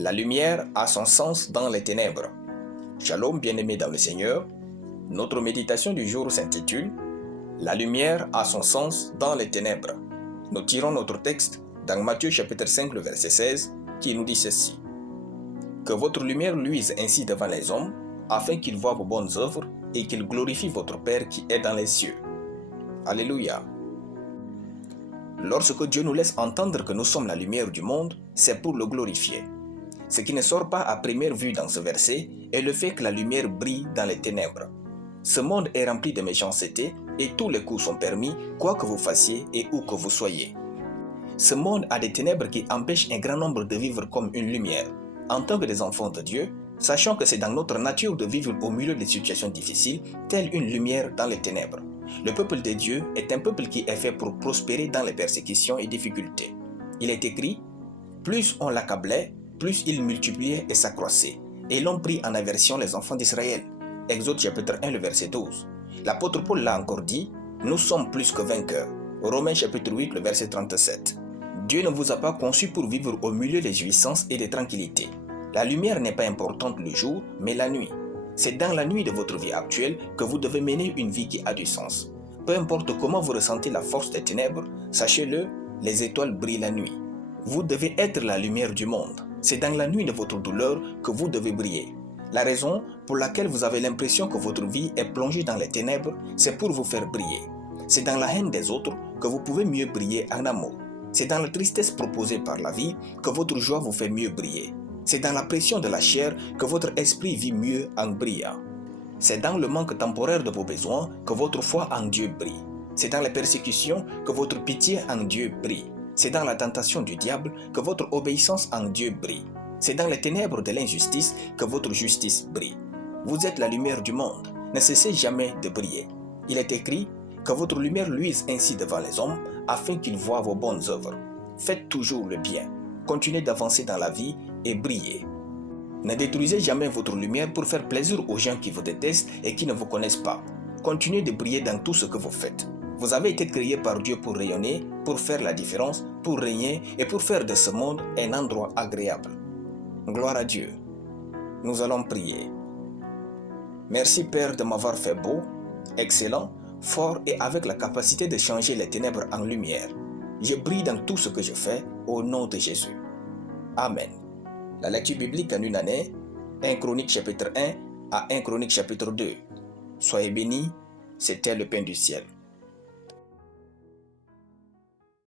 La lumière a son sens dans les ténèbres. Shalom bien-aimés dans le Seigneur. Notre méditation du jour s'intitule « La lumière a son sens dans les ténèbres ». Nous tirons notre texte dans Matthieu chapitre 5, le verset 16, qui nous dit ceci. « Que votre lumière luise ainsi devant les hommes, afin qu'ils voient vos bonnes œuvres et qu'ils glorifient votre Père qui est dans les cieux. » Alléluia. Lorsque Dieu nous laisse entendre que nous sommes la lumière du monde, c'est pour le glorifier. Ce qui ne sort pas à première vue dans ce verset est le fait que la lumière brille dans les ténèbres. Ce monde est rempli de méchanceté et tous les coups sont permis, quoi que vous fassiez et où que vous soyez. Ce monde a des ténèbres qui empêchent un grand nombre de vivre comme une lumière. En tant que des enfants de Dieu, sachant que c'est dans notre nature de vivre au milieu des situations difficiles, telle une lumière dans les ténèbres. Le peuple de Dieu est un peuple qui est fait pour prospérer dans les persécutions et difficultés. Il est écrit, plus on l'accablait, plus il multipliait et s'accroissait, et l'ont pris en aversion les enfants d'Israël. Exode chapitre 1, le verset 12. L'apôtre Paul l'a encore dit, nous sommes plus que vainqueurs. Romains chapitre 8, le verset 37. Dieu ne vous a pas conçu pour vivre au milieu des jouissances et des tranquillités. La lumière n'est pas importante le jour, mais la nuit. C'est dans la nuit de votre vie actuelle que vous devez mener une vie qui a du sens. Peu importe comment vous ressentez la force des ténèbres, sachez-le, les étoiles brillent la nuit. Vous devez être la lumière du monde. C'est dans la nuit de votre douleur que vous devez briller. La raison pour laquelle vous avez l'impression que votre vie est plongée dans les ténèbres, c'est pour vous faire briller. C'est dans la haine des autres que vous pouvez mieux briller en amour. C'est dans la tristesse proposée par la vie que votre joie vous fait mieux briller. C'est dans la pression de la chair que votre esprit vit mieux en brillant. C'est dans le manque temporaire de vos besoins que votre foi en Dieu brille. C'est dans les persécutions que votre pitié en Dieu brille. C'est dans la tentation du diable que votre obéissance en Dieu brille. C'est dans les ténèbres de l'injustice que votre justice brille. Vous êtes la lumière du monde. Ne cessez jamais de briller. Il est écrit que votre lumière luise ainsi devant les hommes afin qu'ils voient vos bonnes œuvres. Faites toujours le bien. Continuez d'avancer dans la vie et brillez. Ne détruisez jamais votre lumière pour faire plaisir aux gens qui vous détestent et qui ne vous connaissent pas. Continuez de briller dans tout ce que vous faites. Vous avez été créé par Dieu pour rayonner, pour faire la différence, pour régner et pour faire de ce monde un endroit agréable. Gloire à Dieu. Nous allons prier. Merci Père de m'avoir fait beau, excellent, fort et avec la capacité de changer les ténèbres en lumière. Je brille dans tout ce que je fais au nom de Jésus. Amen. La lecture biblique en une année, 1 Chronique chapitre 1 à 1 Chronique chapitre 2. Soyez bénis, c'était le pain du ciel.